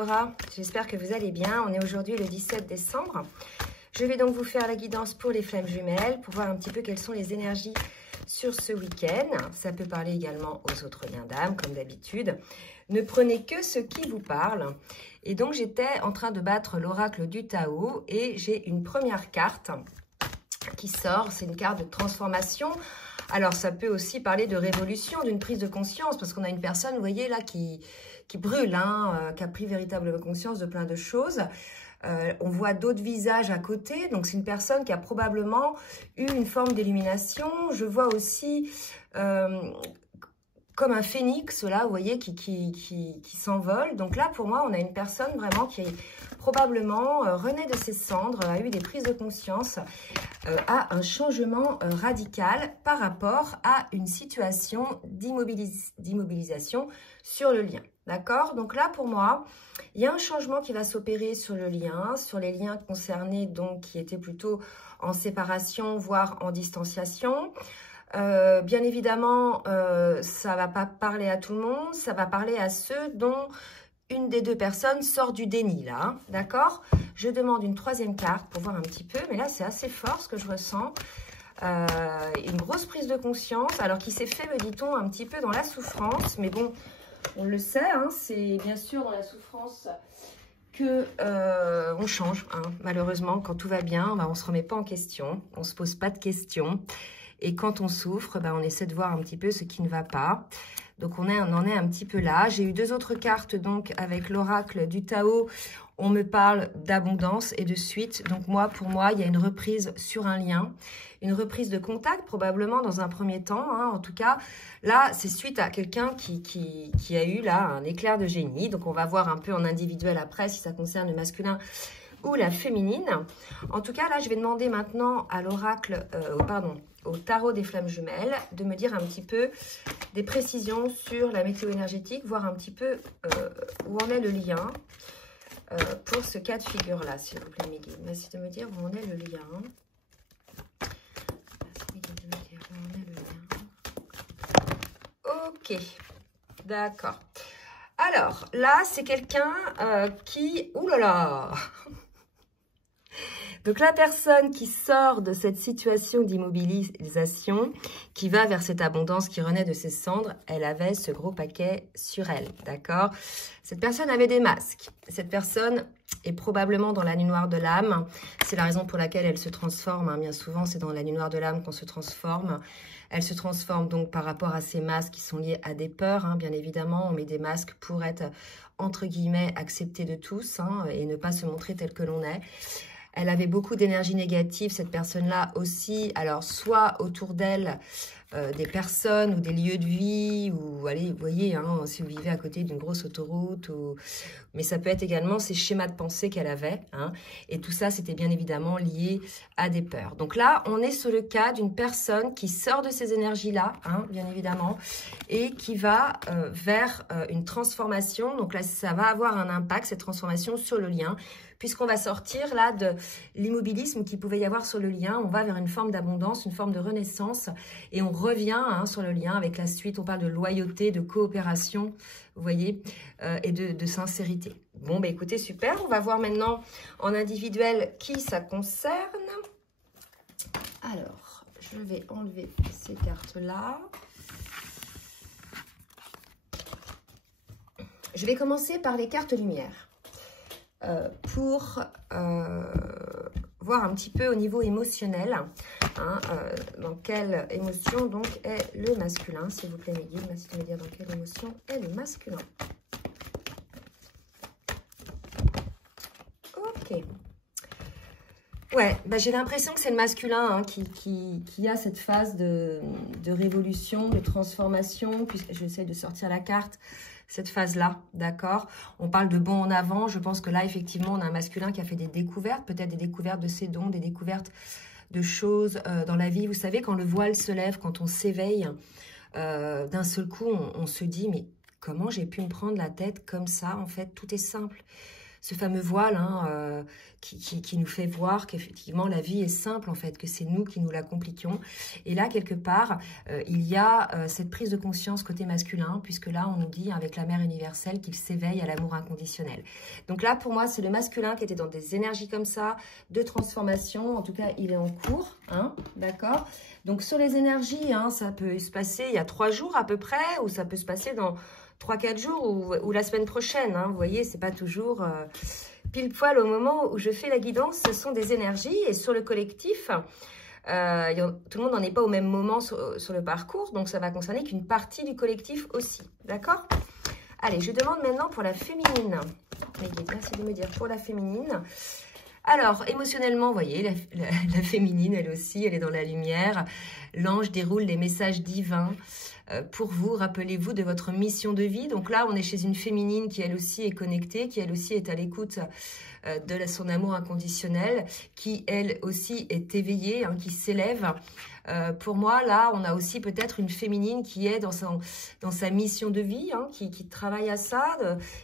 Laura, j'espère que vous allez bien. On est aujourd'hui le 17 décembre. Je vais donc vous faire la guidance pour les flammes jumelles, pour voir un petit peu quelles sont les énergies sur ce week-end. Ça peut parler également aux autres liens d'âme, comme d'habitude. Ne prenez que ce qui vous parle. Et donc, j'étais en train de battre l'oracle du Tao et j'ai une première carte qui sort. C'est une carte de transformation. Alors, ça peut aussi parler de révolution, d'une prise de conscience, parce qu'on a une personne, vous voyez, là, qui brûle, hein, qui a pris véritablement conscience de plein de choses. On voit d'autres visages à côté, donc c'est une personne qui a probablement eu une forme d'illumination. Je vois aussi comme un phénix, là, vous voyez, qui s'envole. Donc là, pour moi, on a une personne vraiment qui probablement renaît de ses cendres, a eu des prises de conscience, a un changement radical par rapport à une situation d'immobilisation sur le lien. D'accord? Donc là, pour moi, il y a un changement qui va s'opérer sur le lien, sur les liens concernés, donc qui étaient plutôt en séparation, voire en distanciation. Bien évidemment, ça va pas parler à tout le monde, ça va parler à ceux dont une des deux personnes sort du déni, là, hein, d'accord? Je demande une troisième carte pour voir un petit peu, mais là, c'est assez fort ce que je ressens. Une grosse prise de conscience, alors qui s'est fait, me dit-on, un petit peu dans la souffrance, mais bon, on le sait, hein, c'est bien sûr dans la souffrance que on change, hein. Malheureusement, quand tout va bien, on ne se remet pas en question, on ne se pose pas de questions. Et quand on souffre, on essaie de voir un petit peu ce qui ne va pas. Donc, on en est un petit peu là. J'ai eu deux autres cartes, donc, avec l'oracle du Tao. On me parle d'abondance et de suite. Donc, pour moi, il y a une reprise sur un lien. Une reprise de contact, probablement, dans un premier temps. Hein. En tout cas, là, c'est suite à quelqu'un qui a eu, là, un éclair de génie. Donc, on va voir un peu en individuel après, si ça concerne le masculin ou la féminine. En tout cas, là, je vais demander maintenant à l'oracle, au tarot des flammes jumelles, de me dire un petit peu des précisions sur la météo énergétique, voir un petit peu où en est le lien pour ce cas de figure-là, s'il vous plaît, mes guides. Merci de me dire où en est le lien. Ok, d'accord. Alors, là, c'est quelqu'un qui... Ouh là là. Donc, la personne qui sort de cette situation d'immobilisation, qui va vers cette abondance qui renaît de ses cendres, elle avait ce gros paquet sur elle, d'accord? Cette personne avait des masques. Cette personne est probablement dans la nuit noire de l'âme. C'est la raison pour laquelle elle se transforme, hein. Bien souvent, c'est dans la nuit noire de l'âme qu'on se transforme. Elle se transforme donc par rapport à ces masques qui sont liés à des peurs, hein. Bien évidemment, on met des masques pour être, entre guillemets, accepté de tous, hein, et ne pas se montrer tel que l'on est. Elle avait beaucoup d'énergie négative, cette personne-là aussi. Alors, soit autour d'elle, des personnes ou des lieux de vie, ou allez, vous voyez, hein, si vous vivez à côté d'une grosse autoroute, mais ça peut être également ces schémas de pensée qu'elle avait, hein, et tout ça, c'était bien évidemment lié à des peurs. Donc là, on est sur le cas d'une personne qui sort de ces énergies-là, hein, bien évidemment, et qui va vers une transformation. Donc là, ça va avoir un impact, cette transformation, sur le lien, puisqu'on va sortir là de l'immobilisme qu'il pouvait y avoir sur le lien. On va vers une forme d'abondance, une forme de renaissance, et on revient, hein, sur le lien avec la suite. On parle de loyauté, de coopération, vous voyez, et de sincérité. Bon, écoutez, super. On va voir maintenant en individuel qui ça concerne. Alors, je vais enlever ces cartes-là. Je vais commencer par les cartes lumière. Pour voir un petit peu au niveau émotionnel, hein, dans quelle émotion donc est le masculin, s'il vous plaît mes guides, merci de me dire dans quelle émotion est le masculin. Ok. Ouais, j'ai l'impression que c'est le masculin, hein, qui a cette phase de révolution, de transformation, puisque j'essaie de sortir la carte, cette phase-là, d'accord? On parle de bond en avant. Je pense que là, effectivement, on a un masculin qui a fait des découvertes, peut-être des découvertes de ses dons, des découvertes de choses dans la vie. Vous savez, quand le voile se lève, quand on s'éveille, d'un seul coup, on se dit, mais comment j'ai pu me prendre la tête comme ça? En fait, tout est simple. ce fameux voile hein, qui nous fait voir qu'effectivement la vie est simple en fait, que c'est nous qui nous la compliquions. Et là, quelque part, il y a cette prise de conscience côté masculin, puisque là, on nous dit avec la mère universelle qu'il s'éveille à l'amour inconditionnel. Donc là, pour moi, c'est le masculin qui était dans des énergies comme ça, de transformation. En tout cas, il est en cours, hein, d'accord? Donc sur les énergies, hein, ça peut se passer il y a 3 jours à peu près, ou ça peut se passer dans 3-4 jours ou la semaine prochaine. Hein, vous voyez, c'est pas toujours pile poil au moment où je fais la guidance. Ce sont des énergies et sur le collectif, tout le monde n'en est pas au même moment sur le parcours. Donc, ça va concerner qu'une partie du collectif aussi. D'accord? Allez, je demande maintenant pour la féminine. Mes guides, merci de me dire pour la féminine. Alors, émotionnellement, vous voyez, la féminine, elle aussi, elle est dans la lumière. L'ange déroule les messages divins pour vous. Rappelez-vous de votre mission de vie. Donc là, on est chez une féminine qui, elle aussi, est connectée, qui, elle aussi, est à l'écoute de son amour inconditionnel, qui, elle aussi, est éveillée, hein, qui s'élève. Pour moi, là, on a aussi peut-être une féminine qui est dans sa mission de vie, hein, qui travaille à ça,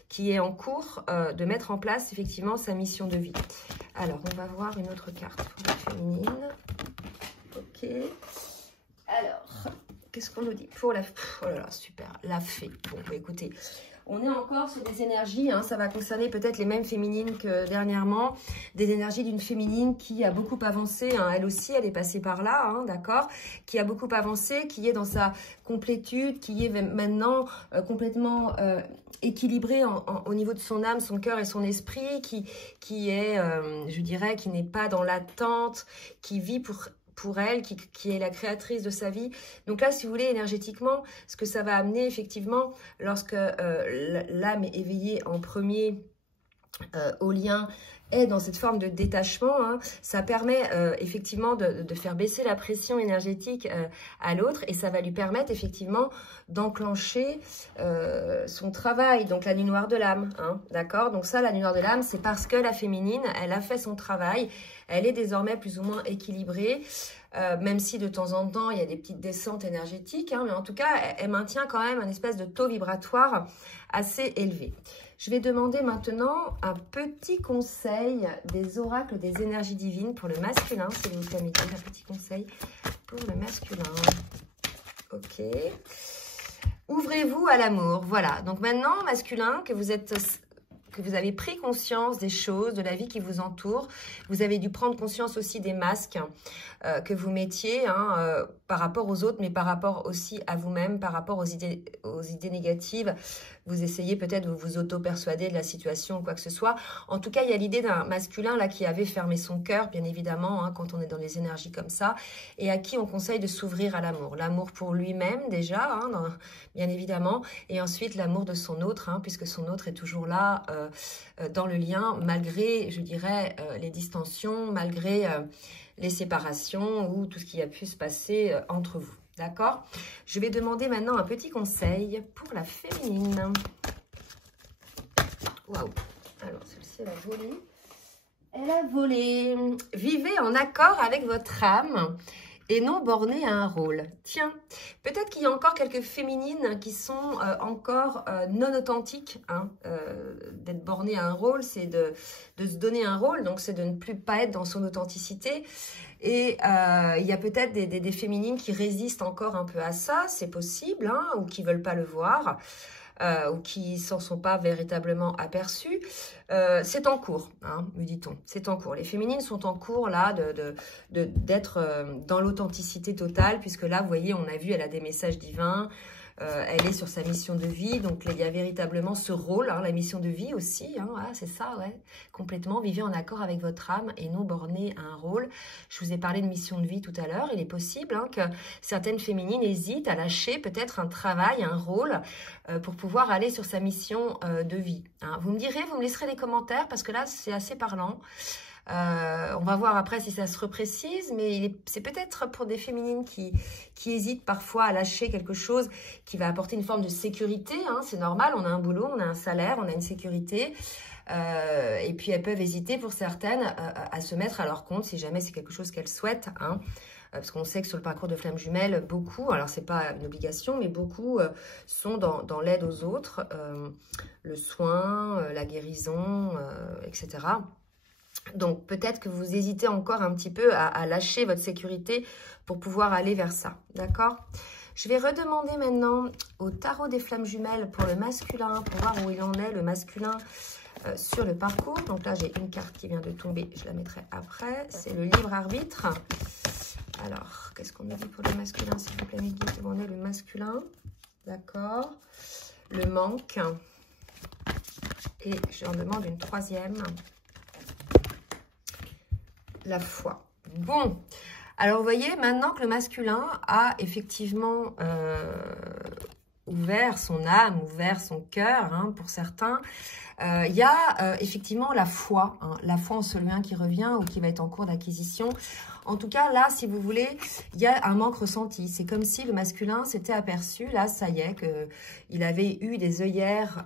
qui est en cours de mettre en place, effectivement, sa mission de vie. Alors, on va voir une autre carte pour la féminine. Ok. Alors, qu'est-ce qu'on nous dit pour la... Oh là là, super, la fée. Bon, bah, écoutez, on est encore sur des énergies, hein, ça va concerner peut-être les mêmes féminines que dernièrement, des énergies d'une féminine qui a beaucoup avancé, hein, elle aussi, elle est passée par là, hein, d'accord, qui a beaucoup avancé, qui est dans sa complétude, qui est maintenant complètement équilibrée au niveau de son âme, son cœur et son esprit, qui est, je dirais, qui n'est pas dans l'attente, qui vit pour elle, qui est la créatrice de sa vie. Donc là, si vous voulez, énergétiquement, ce que ça va amener, effectivement, lorsque l'âme est éveillée en premier au lien, est dans cette forme de détachement, hein, ça permet effectivement de faire baisser la pression énergétique à l'autre, et ça va lui permettre effectivement d'enclencher son travail, donc la nuit noire de l'âme, hein, d'accord? Donc ça, la nuit noire de l'âme, c'est parce que la féminine, elle a fait son travail, elle est désormais plus ou moins équilibrée, même si de temps en temps, il y a des petites descentes énergétiques, hein, mais en tout cas, elle maintient quand même un espèce de taux vibratoire assez élevé. Je vais demander maintenant un petit conseil des oracles des énergies divines pour le masculin, s'il vous plaît, un petit conseil pour le masculin. Ok. Ouvrez-vous à l'amour. Voilà. Donc maintenant, masculin, que vous avez pris conscience des choses, de la vie qui vous entoure. Vous avez dû prendre conscience aussi des masques que vous mettiez, hein, par rapport aux autres, mais par rapport aussi à vous-même, par rapport aux idées négatives. Vous essayez peut-être de vous auto-persuader de la situation ou quoi que ce soit. En tout cas, il y a l'idée d'un masculin là qui avait fermé son cœur, bien évidemment, hein, quand on est dans les énergies comme ça, et à qui on conseille de s'ouvrir à l'amour. L'amour pour lui-même déjà, hein, bien évidemment, et ensuite l'amour de son autre, hein, puisque son autre est toujours là dans le lien, malgré, je dirais, les distensions, malgré les séparations ou tout ce qui a pu se passer entre vous. D'accord? Je vais demander maintenant un petit conseil pour la féminine. Waouh! Alors, celle-ci, elle a volé. Elle a volé. Vivez en accord avec votre âme et non borné à un rôle. Tiens, peut-être qu'il y a encore quelques féminines qui sont encore non authentiques. Hein, d'être borné à un rôle, c'est de se donner un rôle, donc c'est de ne plus pas être dans son authenticité. Et il y a peut-être des féminines qui résistent encore un peu à ça, c'est possible, hein, ou qui ne veulent pas le voir, ou qui s'en sont pas véritablement aperçues. C'est en cours, hein, me dit-on, c'est en cours. Les féminines sont en cours là d'être dans l'authenticité totale, puisque là, vous voyez, on a vu, elle a des messages divins, elle est sur sa mission de vie, donc il y a véritablement ce rôle, hein, la mission de vie aussi, hein, voilà, c'est ça, ouais, complètement, vivez en accord avec votre âme et non borné à un rôle. Je vous ai parlé de mission de vie tout à l'heure, il est possible, hein, que certaines féminines hésitent à lâcher peut-être un travail, un rôle, pour pouvoir aller sur sa mission de vie. Hein. Vous me direz, vous me laisserez des commentaires, parce que là, c'est assez parlant. On va voir après si ça se reprécise, mais c'est peut-être pour des féminines qui hésitent parfois à lâcher quelque chose qui va apporter une forme de sécurité, hein, c'est normal, on a un boulot, on a un salaire, on a une sécurité, et puis elles peuvent hésiter pour certaines à se mettre à leur compte si jamais c'est quelque chose qu'elles souhaitent, hein. parce qu'on sait que sur le parcours de flamme jumelle, beaucoup, alors c'est pas une obligation, mais beaucoup sont dans l'aide aux autres, le soin, la guérison, etc. Donc peut-être que vous hésitez encore un petit peu à lâcher votre sécurité pour pouvoir aller vers ça, d'accord? Je vais redemander maintenant au tarot des flammes jumelles pour le masculin, pour voir où il en est, le masculin, sur le parcours. Donc là, j'ai une carte qui vient de tomber, je la mettrai après. C'est le libre arbitre. Alors, qu'est-ce qu'on nous dit pour le masculin, s'il vous plaît, mes guides? Où en est le masculin? D'accord. Le manque. Et j'en demande une troisième. La foi. Bon. Alors, vous voyez, maintenant que le masculin a effectivement ouvert son âme, ouvert son cœur, hein, pour certains, il y a effectivement la foi en ce lien qui revient ou qui va être en cours d'acquisition. En tout cas, là, si vous voulez, il y a un manque ressenti. C'est comme si le masculin s'était aperçu, là, ça y est, qu'il avait eu des œillères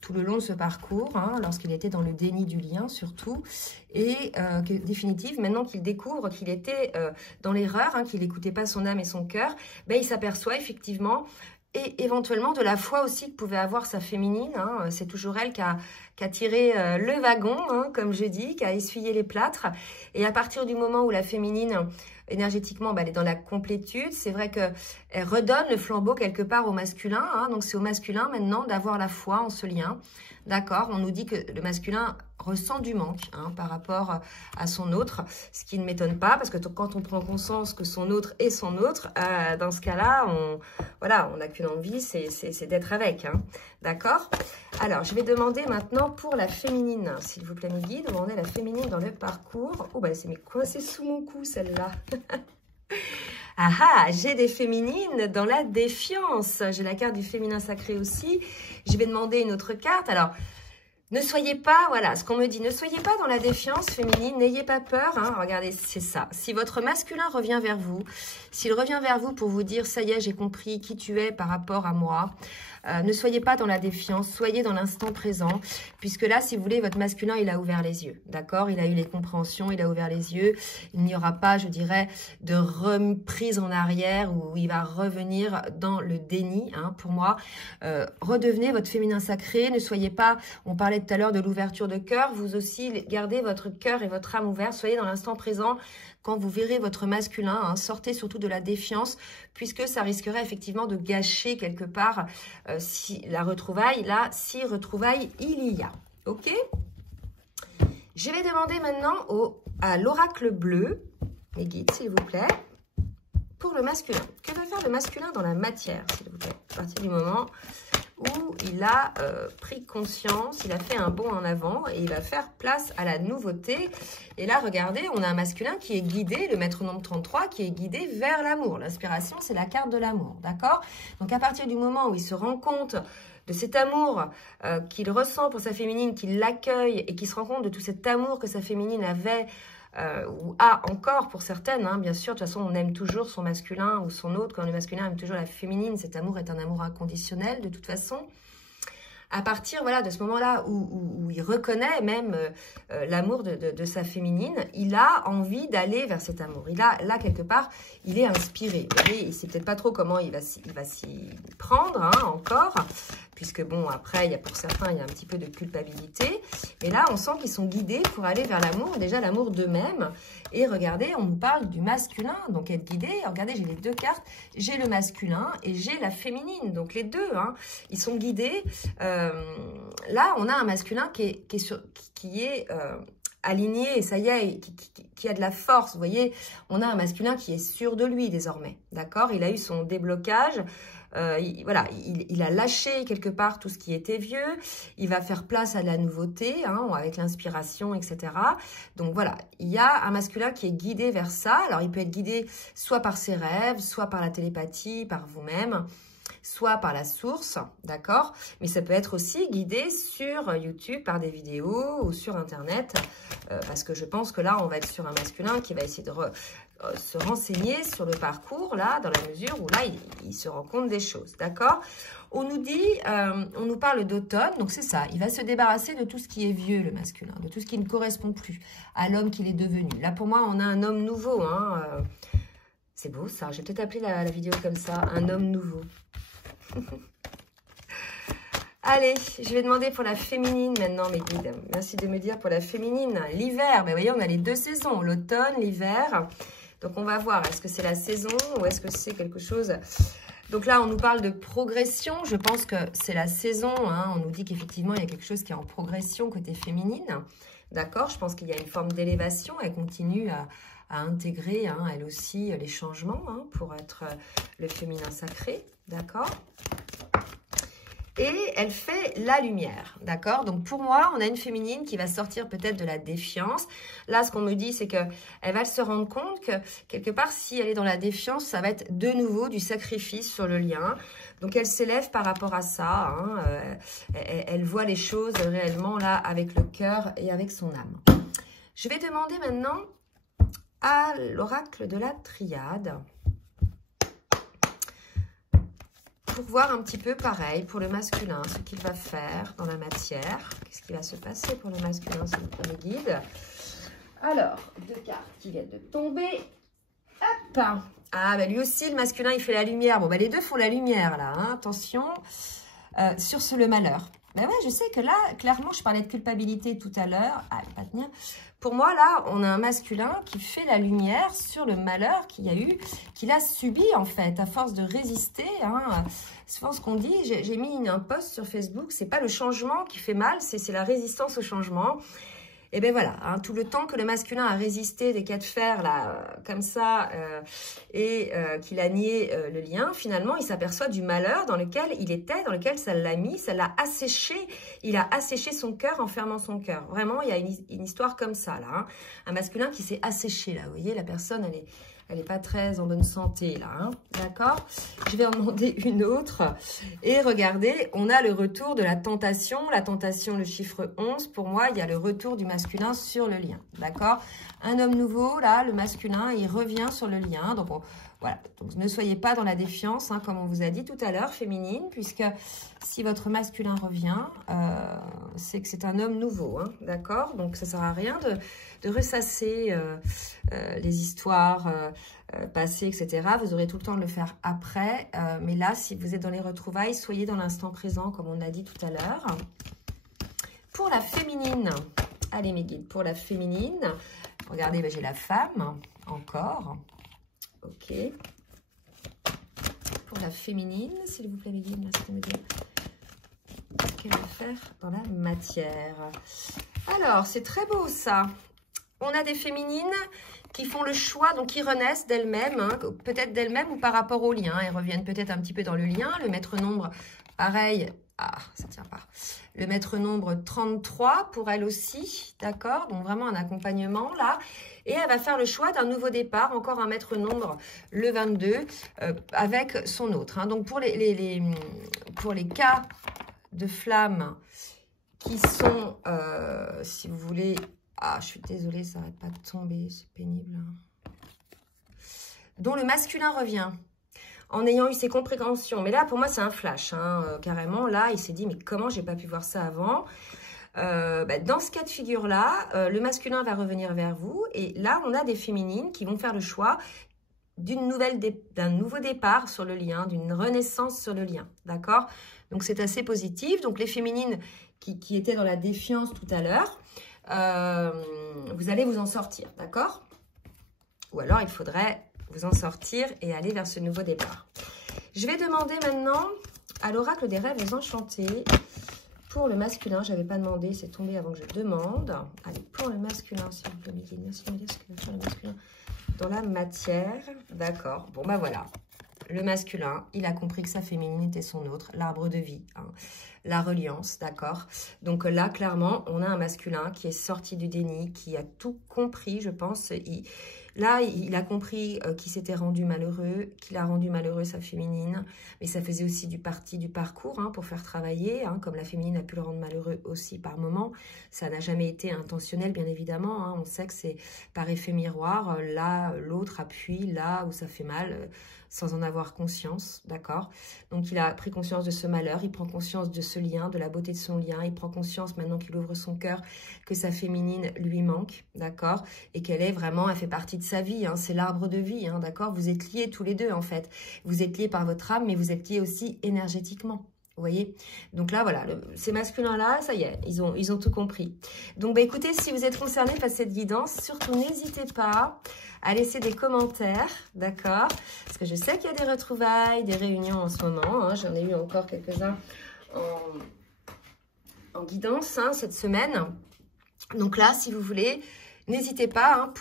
tout le long de ce parcours, hein, lorsqu'il était dans le déni du lien, surtout, et que, définitive, maintenant qu'il découvre qu'il était dans l'erreur, hein, qu'il n'écoutait pas son âme et son cœur, ben, il s'aperçoit effectivement et éventuellement de la foi aussi que pouvait avoir sa féminine. Hein. C'est toujours elle qui a tiré le wagon, hein, comme je dis, qui a essuyé les plâtres. Et à partir du moment où la féminine, énergétiquement, bah, elle est dans la complétude, c'est vrai qu'elle redonne le flambeau quelque part au masculin. Hein. Donc c'est au masculin maintenant d'avoir la foi en ce lien. D'accord, on nous dit que le masculin ressent du manque, hein, par rapport à son autre, ce qui ne m'étonne pas, parce que quand on prend conscience que son autre est son autre, dans ce cas-là, on n'a qu'une envie, c'est d'être avec, hein, d'accord? Alors, je vais demander maintenant pour la féminine, s'il vous plaît, mes guides, où en est la féminine dans le parcours? Oh, bah, c'est coincé sous mon cou, celle-là. Ah ah, j'ai des féminines dans la défiance. J'ai la carte du féminin sacré aussi. Je vais demander une autre carte. Alors, ne soyez pas, voilà, ce qu'on me dit, ne soyez pas dans la défiance féminine, n'ayez pas peur, hein, regardez, c'est ça. Si votre masculin revient vers vous, s'il revient vers vous pour vous dire, ça y est, j'ai compris qui tu es par rapport à moi, ne soyez pas dans la défiance, soyez dans l'instant présent, puisque là, si vous voulez, votre masculin, il a ouvert les yeux, d'accord? Il a eu les compréhensions, il a ouvert les yeux, il n'y aura pas, je dirais, de reprise en arrière où il va revenir dans le déni, hein, pour moi. Redevenez votre féminin sacré, ne soyez pas, on parlait tout à l'heure de l'ouverture de cœur, vous aussi, gardez votre cœur et votre âme ouverte, soyez dans l'instant présent. Quand vous verrez votre masculin, hein, sortez surtout de la défiance, puisque ça risquerait effectivement de gâcher quelque part si la retrouvaille, là, si retrouvaille il y a. Ok? Je vais demander maintenant à l'oracle bleu, mes guides, s'il vous plaît, pour le masculin. Que va faire le masculin dans la matière, s'il vous plaît? À partir du moment où il a pris conscience, il a fait un bond en avant et il va faire place à la nouveauté. Et là, regardez, on a un masculin qui est guidé, le maître nombre 33, qui est guidé vers l'amour. L'inspiration, c'est la carte de l'amour, d'accord? Donc, à partir du moment où il se rend compte de cet amour qu'il ressent pour sa féminine, qu'il l'accueille et qu'il se rend compte de tout cet amour que sa féminine avait ou a encore pour certaines, hein, bien sûr, de toute façon on aime toujours son masculin ou son autre, quand le masculin aime toujours la féminine, cet amour est un amour inconditionnel de toute façon. À partir voilà, de ce moment-là où il reconnaît même l'amour de sa féminine, il a envie d'aller vers cet amour. Là, quelque part, il est inspiré. Vous voyez, il ne sait peut-être pas trop comment il va s'y prendre, hein, encore, puisque bon, après, pour certains, il y a un petit peu de culpabilité. Et là, on sent qu'ils sont guidés pour aller vers l'amour, déjà l'amour d'eux-mêmes. Et regardez, on nous parle du masculin, donc être guidé. Regardez, j'ai les deux cartes, j'ai le masculin et j'ai la féminine. Donc les deux, hein, ils sont guidés. Là, on a un masculin qui est aligné, et ça y est, qui a de la force. Vous voyez, on a un masculin qui est sûr de lui désormais, d'accord? Il a eu son déblocage. Voilà, il a lâché quelque part tout ce qui était vieux. Il va faire place à la nouveauté, hein, avec l'inspiration, etc. Donc voilà, il y a un masculin qui est guidé vers ça. Alors, il peut être guidé soit par ses rêves, soit par la télépathie, par vous-même, soit par la source, d'accord? Mais ça peut être aussi guidé sur YouTube par des vidéos ou sur Internet, parce que je pense que là, on va être sur un masculin qui va essayer de se renseigner sur le parcours, là, dans la mesure où là, il se rend compte des choses, d'accord? On nous dit, on nous parle d'automne, donc c'est ça, il va se débarrasser de tout ce qui est vieux, le masculin, de tout ce qui ne correspond plus à l'homme qu'il est devenu. Là, pour moi, on a un homme nouveau, hein, C'est beau ça. Je vais peut-être appeler la vidéo comme ça, un homme nouveau. Allez, je vais demander pour la féminine maintenant, mes guides. Merci de me dire pour la féminine. L'hiver, ben, vous voyez, on a les deux saisons, l'automne, l'hiver. Donc, on va voir, est-ce que c'est la saison ou est-ce que c'est quelque chose... Donc là, on nous parle de progression. Je pense que c'est la saison. Hein. On nous dit qu'effectivement, il y a quelque chose qui est en progression côté féminine. D'accord? Je pense qu'il y a une forme d'élévation. Elle continue à intégrer, hein, elle aussi, les changements, hein, pour être le féminin sacré. D'accord? Et elle fait la lumière, d'accord? Donc, pour moi, on a une féminine qui va sortir peut-être de la défiance. Là, ce qu'on me dit, c'est qu'elle va se rendre compte que, quelque part, si elle est dans la défiance, ça va être de nouveau du sacrifice sur le lien. Donc, elle s'élève par rapport à ça. Hein, elle voit les choses réellement, là, avec le cœur et avec son âme. Je vais demander maintenant à l'oracle de la triade. Pour voir un petit peu pareil pour le masculin, ce qu'il va faire dans la matière. Qu'est-ce qui va se passer pour le masculin, c'est le premier guide. Alors, deux cartes qui viennent de tomber. Hop! Ah, ben lui aussi, le masculin, il fait la lumière. Bon, ben les deux font la lumière, là. Hein. Attention, sur le malheur. Ben ouais, je sais que là, clairement, je parlais de culpabilité tout à l'heure. Ah, il va pas tenir. Pour moi, là, on a un masculin qui fait la lumière sur le malheur qu'il y a eu, qu'il a subi, en fait, à force de résister. Hein. C'est souvent ce qu'on dit. J'ai mis un post sur Facebook. C'est pas le changement qui fait mal, c'est la résistance au changement. Et bien voilà, hein, tout le temps que le masculin a résisté des cas de fer, là, comme ça, qu'il a nié le lien, finalement, il s'aperçoit du malheur dans lequel il était, dans lequel ça l'a mis, ça l'a asséché. Il a asséché son cœur en fermant son cœur. Vraiment, il y a une histoire comme ça, là. Hein. Un masculin qui s'est asséché, là. Vous voyez, la personne, elle n'est pas très en bonne santé, là. Hein. D'accord? Je vais en demander une autre. Et regardez, on a le retour de la tentation. La tentation, le chiffre 11. Pour moi, il y a le retour du masculin sur le lien. D'accord? Un homme nouveau, là, le masculin, il revient sur le lien. Donc, voilà. Donc, ne soyez pas dans la défiance, hein, comme on vous a dit tout à l'heure, féminine, puisque si votre masculin revient, c'est que c'est un homme nouveau. Hein, d'accord? Donc, ça ne sert à rien de ressasser les histoires passées, etc. Vous aurez tout le temps de le faire après. Mais là, si vous êtes dans les retrouvailles, soyez dans l'instant présent, comme on a dit tout à l'heure. Pour la féminine, allez mes guides, pour la féminine, regardez, ben, j'ai la femme, encore. Ok. Pour la féminine, s'il vous plaît, mes guides, merci de me dire ce qu'elle va faire dans la matière. Alors, c'est très beau, ça. On a des féminines qui font le choix, donc qui renaissent d'elles-mêmes, hein, peut-être d'elles-mêmes ou par rapport au lien. Elles reviennent peut-être un petit peu dans le lien. Le maître nombre, pareil. Ah, ça tient pas. Le maître nombre 33 pour elle aussi, d'accord? Donc vraiment un accompagnement là. Et elle va faire le choix d'un nouveau départ, encore un maître nombre, le 22, avec son autre. Hein. Donc pour les cas de flammes qui sont, si vous voulez... Ah, je suis désolée, ça n'arrête pas de tomber, c'est pénible. Dont le masculin revient. En ayant eu ses compréhensions. Mais là, pour moi, c'est un flash, hein, carrément. Là, il s'est dit, mais comment j'ai pas pu voir ça avant? Dans ce cas de figure-là, le masculin va revenir vers vous. Et là, on a des féminines qui vont faire le choix d'un nouveau départ sur le lien, d'une renaissance sur le lien. D'accord? Donc, c'est assez positif. Donc, les féminines qui étaient dans la défiance tout à l'heure, vous allez vous en sortir. D'accord? Ou alors, il faudrait vous en sortir et aller vers ce nouveau départ. Je vais demander maintenant à l'oracle des rêves enchantés pour le masculin. Je n'avais pas demandé, c'est tombé avant que je demande. Allez, pour le masculin, s'il vous plaît, Miguel, merci de me dire ce que va faire le masculin dans la matière. D'accord, bon bah voilà. Le masculin, il a compris que sa féminité était son autre, l'arbre de vie, hein, la reliance, d'accord? Donc là, clairement, on a un masculin qui est sorti du déni, qui a tout compris, je pense. Là, il a compris qu'il s'était rendu malheureux, qu'il a rendu malheureux sa féminine, mais ça faisait aussi partie du parcours hein, pour faire travailler, hein, comme la féminine a pu le rendre malheureux aussi par moment. Ça n'a jamais été intentionnel, bien évidemment. Hein, on sait que c'est par effet miroir. Là, l'autre appuie là où ça fait mal. sans en avoir conscience, d'accord? Donc, il a pris conscience de ce malheur, il prend conscience de ce lien, de la beauté de son lien, il prend conscience, maintenant qu'il ouvre son cœur, que sa féminine lui manque, d'accord? Et qu'elle est vraiment, elle fait partie de sa vie, hein, c'est l'arbre de vie, hein, d'accord? Vous êtes liés tous les deux, en fait. Vous êtes liés par votre âme, mais vous êtes liés aussi énergétiquement. Vous voyez? Donc là, voilà, ces masculins-là, ça y est, ils ont tout compris. Donc, bah, écoutez, si vous êtes concerné par cette guidance, surtout n'hésitez pas à laisser des commentaires, d'accord? Parce que je sais qu'il y a des retrouvailles, des réunions en ce moment. Hein, j'en ai eu encore quelques-uns en guidance hein, cette semaine. Donc là, si vous voulez, n'hésitez pas hein,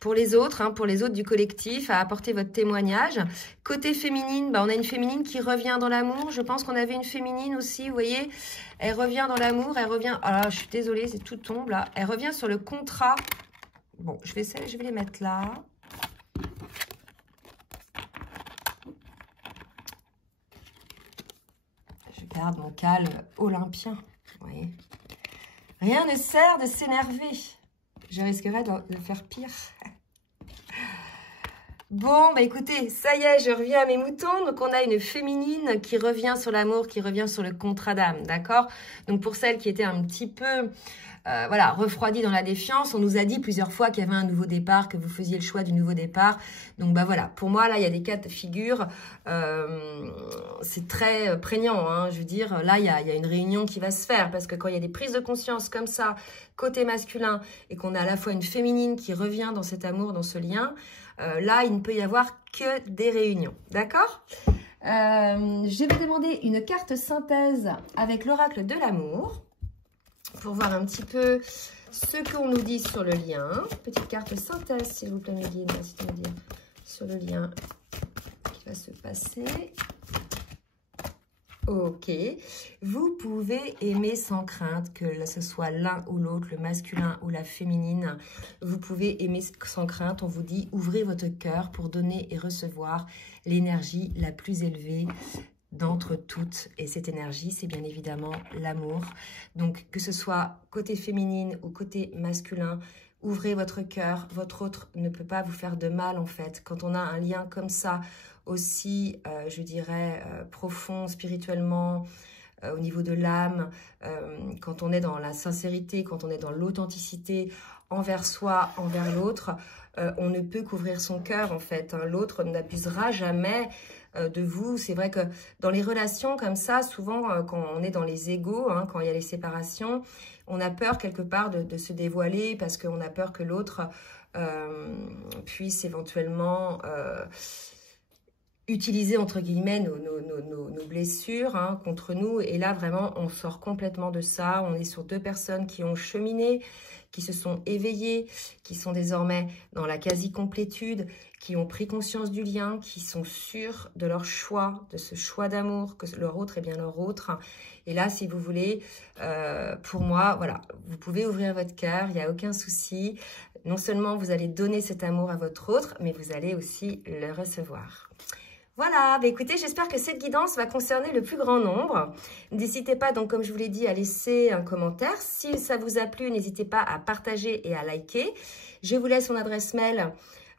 pour les autres du collectif, à apporter votre témoignage. Côté féminine, bah, on a une féminine qui revient dans l'amour. Je pense qu'on avait une féminine aussi, vous voyez. Elle revient dans l'amour, elle revient... Ah, je suis désolée, c'est tout tombe là. Elle revient sur le contrat. Bon, je vais les mettre là. Je garde mon calme olympien, vous voyez. Rien ne sert de s'énerver. Je risquerais de faire pire. Bon, bah écoutez, ça y est, je reviens à mes moutons. Donc, on a une féminine qui revient sur l'amour, qui revient sur le contrat d'âme, d'accord? Donc, pour celles qui étaient un petit peu, voilà, refroidies dans la défiance, on nous a dit plusieurs fois qu'il y avait un nouveau départ, que vous faisiez le choix du nouveau départ. Donc, bah voilà, pour moi, là, il y a des cas de figure. C'est très prégnant, hein. Je veux dire, là, il y a une réunion qui va se faire parce que quand il y a des prises de conscience comme ça, côté masculin, et qu'on a à la fois une féminine qui revient dans cet amour, dans ce lien, là, il ne peut y avoir que des réunions, d'accord? Je vais demander une carte synthèse avec l'oracle de l'amour pour voir un petit peu ce qu'on nous dit sur le lien. Petite carte synthèse, s'il vous plaît, mes guides, merci de me dire sur le lien qui va se passer. Ok, vous pouvez aimer sans crainte, que ce soit l'un ou l'autre, le masculin ou la féminine. Vous pouvez aimer sans crainte, on vous dit ouvrez votre cœur pour donner et recevoir l'énergie la plus élevée d'entre toutes. Et cette énergie, c'est bien évidemment l'amour. Donc que ce soit côté féminine ou côté masculin, ouvrez votre cœur, votre autre ne peut pas vous faire de mal en fait. Quand on a un lien comme ça, aussi, je dirais, profond spirituellement, au niveau de l'âme, quand on est dans la sincérité, quand on est dans l'authenticité envers soi, envers l'autre, on ne peut qu'ouvrir son cœur en fait. Hein. L'autre n'abusera jamais de vous. C'est vrai que dans les relations comme ça, souvent quand on est dans les égos, hein, quand il y a les séparations, on a peur quelque part de se dévoiler parce qu'on a peur que l'autre puisse éventuellement... utiliser entre guillemets nos blessures hein, contre nous. Et là, vraiment, on sort complètement de ça. On est sur deux personnes qui ont cheminé, qui se sont éveillées, qui sont désormais dans la quasi-complétude, qui ont pris conscience du lien, qui sont sûrs de leur choix, de ce choix d'amour, que leur autre est bien leur autre. Et là, si vous voulez, pour moi, voilà, vous pouvez ouvrir votre cœur, il n'y a aucun souci. Non seulement vous allez donner cet amour à votre autre, mais vous allez aussi le recevoir. Voilà, bah écoutez, j'espère que cette guidance va concerner le plus grand nombre. N'hésitez pas, donc comme je vous l'ai dit, à laisser un commentaire. Si ça vous a plu, n'hésitez pas à partager et à liker. Je vous laisse mon adresse mail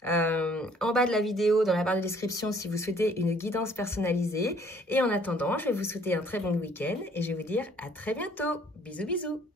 en bas de la vidéo, dans la barre de description, si vous souhaitez une guidance personnalisée. Et en attendant, je vais vous souhaiter un très bon week-end et je vais vous dire à très bientôt. Bisous, bisous.